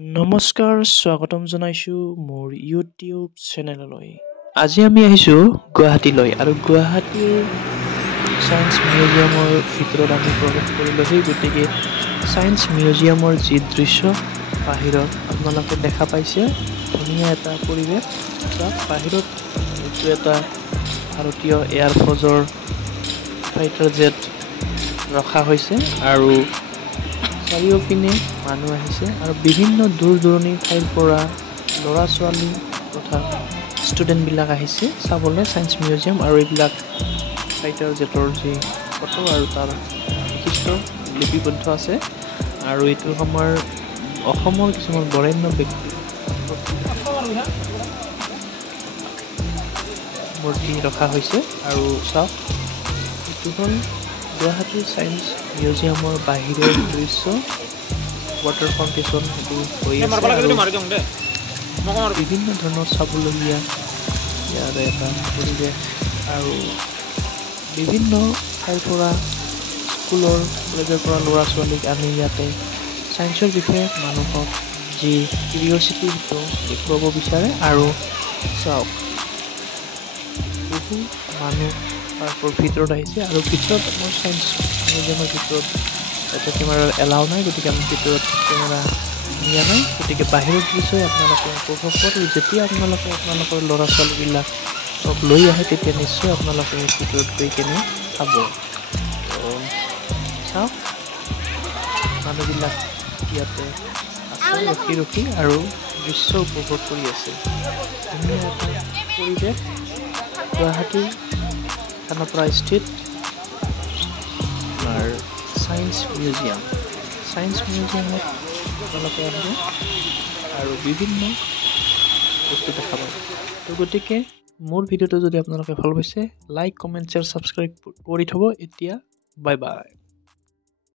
নমস্কাৰ স্বাগতম জনাইছো মোৰ ইউটিউব চেনেললৈ। আজি আমি আহিছো গুৱাহাটীলৈ আৰু গুৱাহাটীৰ সায়েন্স মিউজিয়ামৰ ভিতৰত আমি প্ৰৱেশ কৰিলোহি। গতিকে সায়েন্স মিউজিয়ামৰ যি দৃশ্য বাহিৰত আপোনালোকে দেখা পাইছে, ধুনীয়া এটা পৰিৱেশ। বাহিৰত এইটো এটা ভাৰতীয় এয়াৰফৰ্চৰ ফাইটাৰ জেট ৰখা হৈছে আৰু চাৰিওপিনে মানুহ আহিছে আৰু বিভিন্ন দূৰ দূৰণিৰ ঠাইৰ পৰা ল'ৰা ছোৱালী তথা ষ্টুডেণ্ট বিলাক আহিছে চাবলৈ সায়েন্স মিউজিয়াম। আৰু এইবিলাক ফাইটাৰ জেটৰ যি ফটো আৰু তাৰ বিশিষ্ট লিপিবদ্ধ আছে। আৰু এইটো আমাৰ অসমৰ কিছুমান বৰেণ্য ব্যক্তিৰ মূৰ্তি ৰখা হৈছে। আৰু চাওক, এইটো হ'ল গুৱাহাটীৰ সায়েন্স মিউজিয়ামৰ বাহিৰৰ দৃশ্য। ৱাটাৰ ফাউণ্টেশ্যন সেইটো হৈ আছে আৰু বিভিন্ন ধৰণৰ চাবলগীয়া ইয়াৰে এটা পৰিৱেশ। আৰু বিভিন্ন ঠাইৰ পৰা স্কুলৰ কলেজৰ পৰা ল'ৰা ছোৱালীক আনি ইয়াতে ছায়েন্সৰ বিষয়ে মানুহক যি কিউৰিঅচিটি সেইটো দেখুৱাব বিচাৰে। আৰু চাওক, বহু মানুহ পাৰ্কৰ ভিতৰত আহিছে আৰু ভিতৰত আমাৰ সায়েন্স মিউজিয়ামৰ ভিতৰত এটা কেমেৰাৰ এলাও নাই, গতিকে আমি ভিতৰত কেমেৰা নিয়া নাই। গতিকে বাহিৰৰ দৃশ্যই আপোনালোকে উপভোগ কৰক। যেতিয়া আপোনালোকৰ ল'ৰা ছোৱালীবিলাকক লৈ আহে তেতিয়া নিশ্চয় আপোনালোকে ভিতৰত গৈ কেনে চাব। চাওক, মানুহবিলাক ইয়াতে আছে ৰখি আৰু দৃশ্য উপভোগ কৰি আছে। ধুনীয়া এটা পৰিৱেশ গুৱাহাটীৰ খানাপাৰা স্থিত আমাৰ সায়েন্স মিউজিয়ামত আপোনালোকে আহিব আৰু বিভিন্ন বস্তু দেখা পাব। তো গতিকে মোৰ ভিডিঅ'টো যদি আপোনালোকে ভাল পাইছে, লাইক, কমেণ্ট, শ্বেয়াৰ, ছাবস্ক্ৰাইব কৰি থ'ব। এতিয়া বাই বাই।